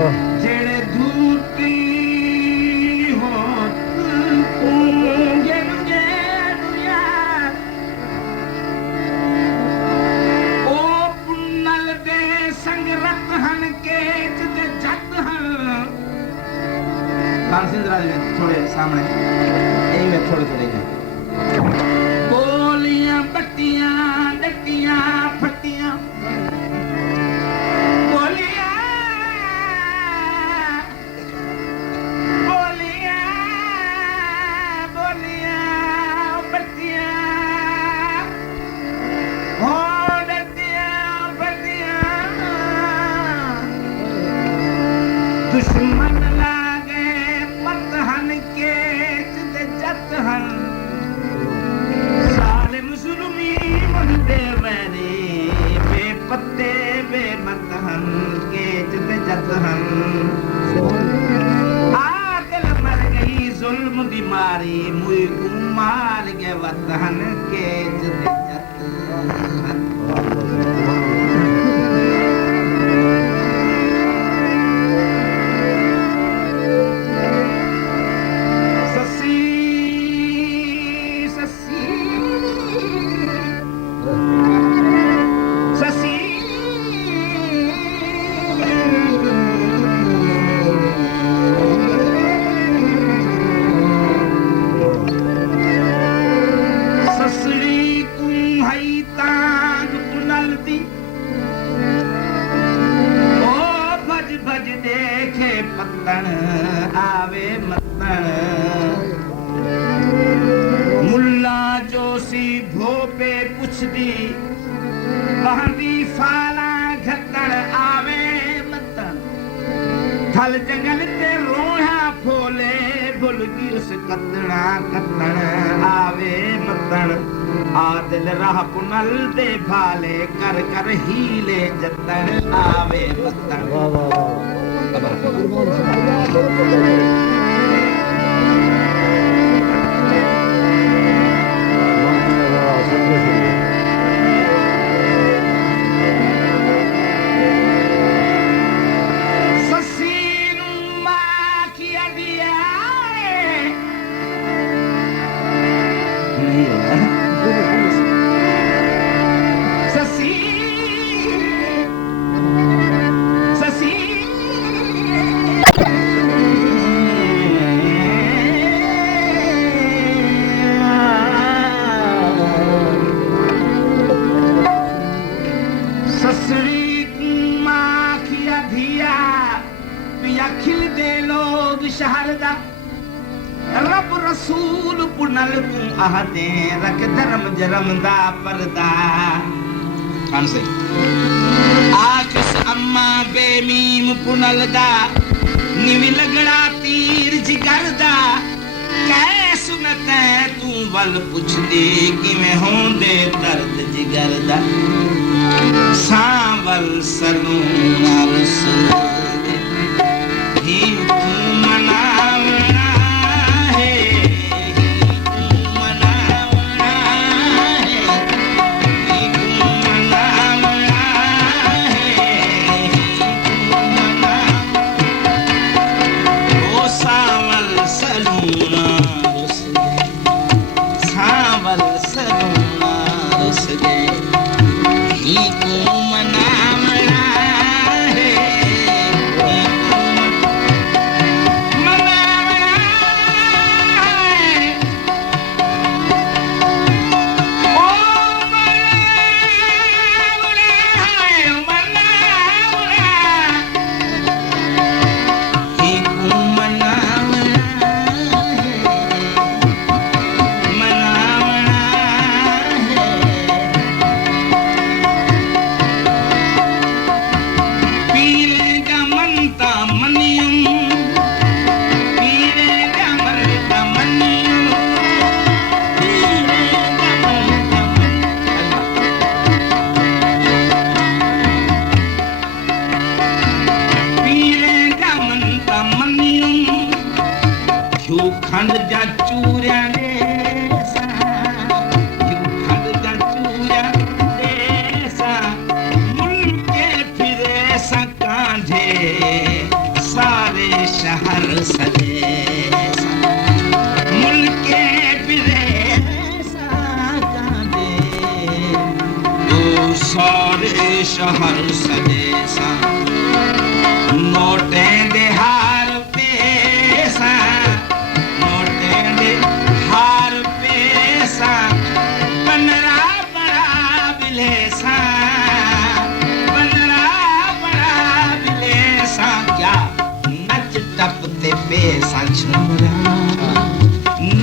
जेड़े धूती होत पूंगे दुया ओ पुन्नल दे संग रत हन के ते जत हन कांसिंद्रा में थोड़े सामने यही में थोड़े थोड़े हैं बोलियां बत्तियां डटियां फटियां दुश्मन लागे मत हन के जत हन साले मुसलमी मुंडे वैरी बेपत्ते बेमत हन के जत हन आदिल मर गई जुल्म बीमारी मुई मार के वत हन के जत हन आवे मतन मुल्ला जोशी भोपे पुछदी बहंदी फाला घतड़ आवे मतन थल जंगल ते रोहा फोले भुलगी उस कतड़ा कतड़ आवे मतन आदिल राह पुनल दे भाले कर कर हीले जतन आवे मतन रब रसूल पुनल आहदे रख धर्म जरम दा पर्दा खान से आखिस अम्मा बेमीम पुनल दा निवि लगड़ा तीर जिगर दा कै सुनत तू वल पुछदी किवें होंदे दर्द जिगर दा सांवल सनू नरस ही तू मनावना खंड जा चूरिया देसा खंड जा चूरिया देसा मुल्के फिरे सा कांधे शहर सजे मुल्के बिरे साकांदे ओ सारे शहर सजे सा नोटे दे हार पैसा नोटे दे हार पैसा बनरा बड़ा बिलेसा टप ते पैसा झुमरा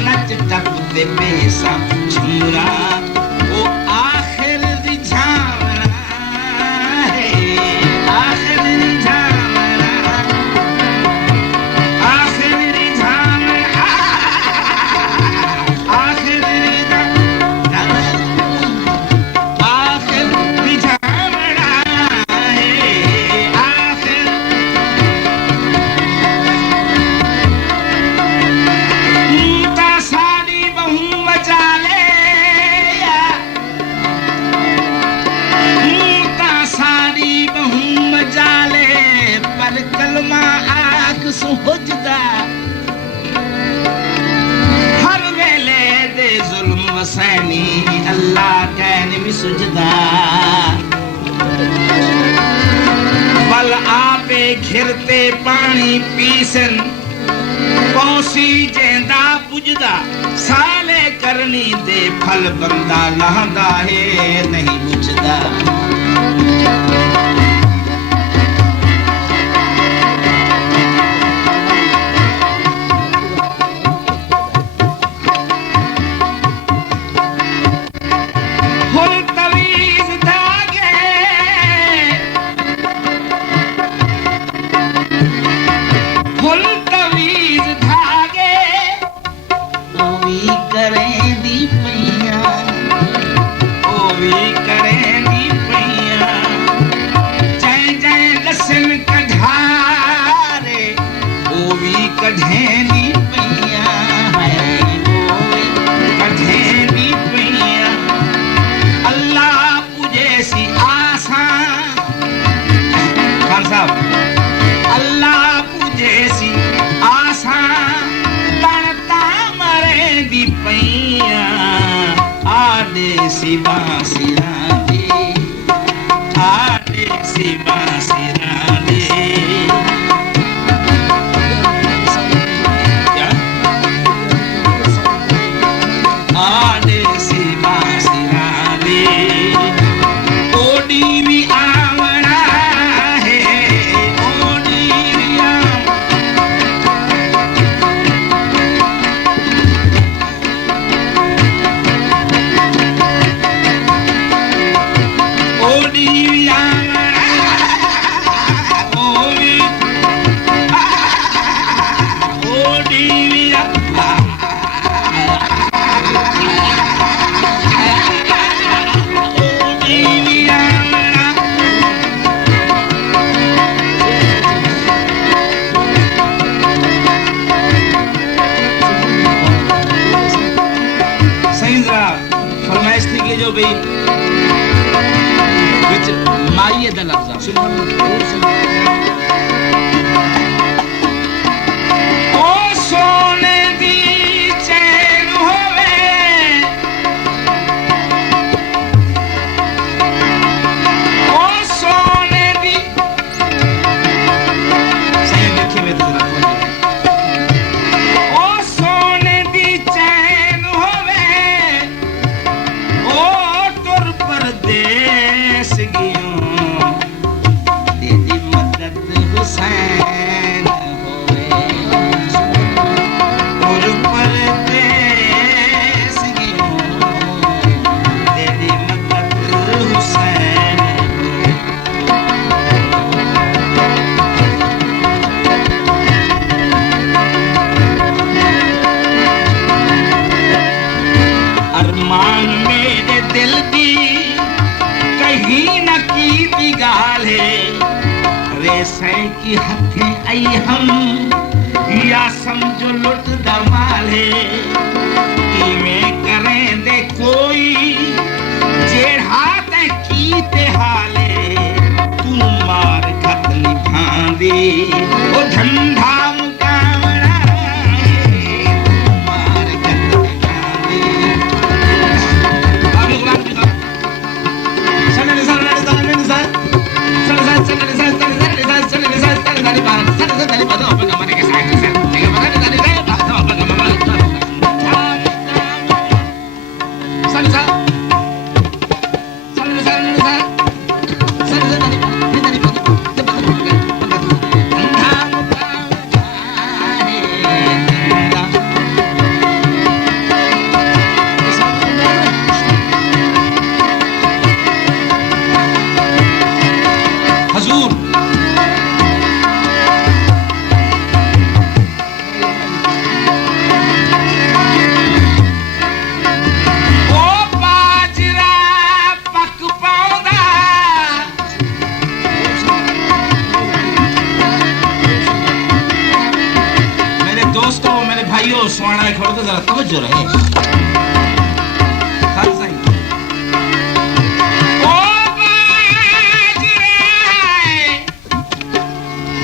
नच टप ते पैसा झुमरा वो आखिर रिझावरा है आखिर रिझावरा आखिर रिझावरा आखिर रिझावरा आखिर रिझावरा है आखिर कलमा आग सुहुजदा हर वेले दे जुल्म वसैनी अल्लाह कैन भी सुजदा बल आपे घिरते पानी पीसन पौसी जेंदा पुजदा साले करनी दे फल बंदा लहंदा है नहीं बुझदा कढ़ेनी पैया है कढ़ेनी पैया अल्लाह पूजे सी आसान खान साहब अल्लाह पूजे सी आसान तड़ता मरे दी पैया आदे सी बासिरा दे आदे सी बासिरा दे जो भी विच माई दा लफ्ज़ ओ सोने दी चैन होवे ओ सोने दी सही लिखे में तो ओ सोने दी चैन होवे परदेस गियों तेरी मदद हुसैन होवे और परदेस गियों तेरी मदद हुसैन अरमान मेरे दिल दी कहीं न की गाल है रेसे की हथें आई हम या समझो लुट दमाल है इवें करें दे कोई जेड़ा ते की ते हाले तू मार खत निभांदी ओ झंडा मुका सुहाना खड़ो तो जरा तवज्जो रहे।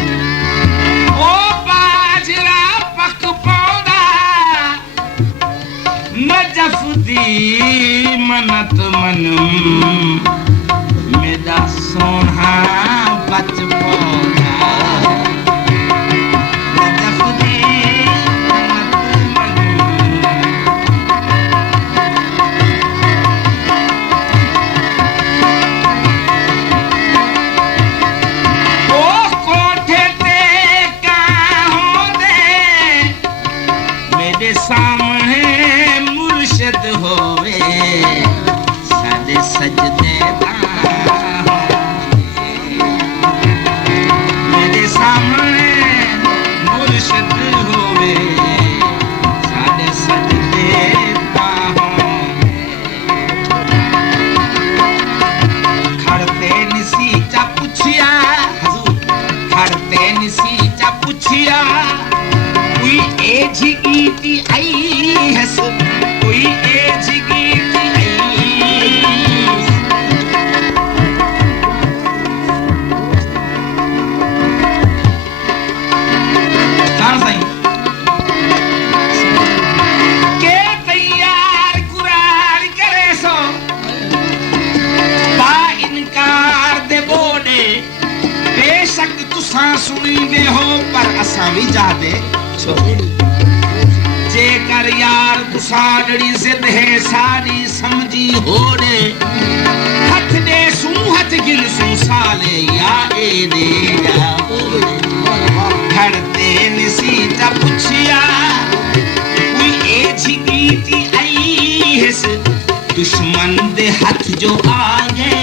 ओ बाजरा पक पौधा नजफ दी मनत मनम मेरा सोना बच पौधा सामने मुर्शद होवे सादे सजदे मेरे सामने मुर्शद होवे सादे सजदे खड़ते निसी चा पुछिया हजूर खड़ते निसी चा पुछिया कोई एज गीती आई है कोई एज गीती आई कहाँ सही के तैयार कुरार करे सो बा इनकार दे बोले बेशक तुसा सुनी दे हो पर असा भी जा दे जेकर यार गुसाड़ी जिद है सारी समझी होड़े हथ दे सू हथ गिल सू साले या ए दे या खड़ते निसी चा पुछिया कोई एज गीती आई है दुश्मन दे हथ जो आ गए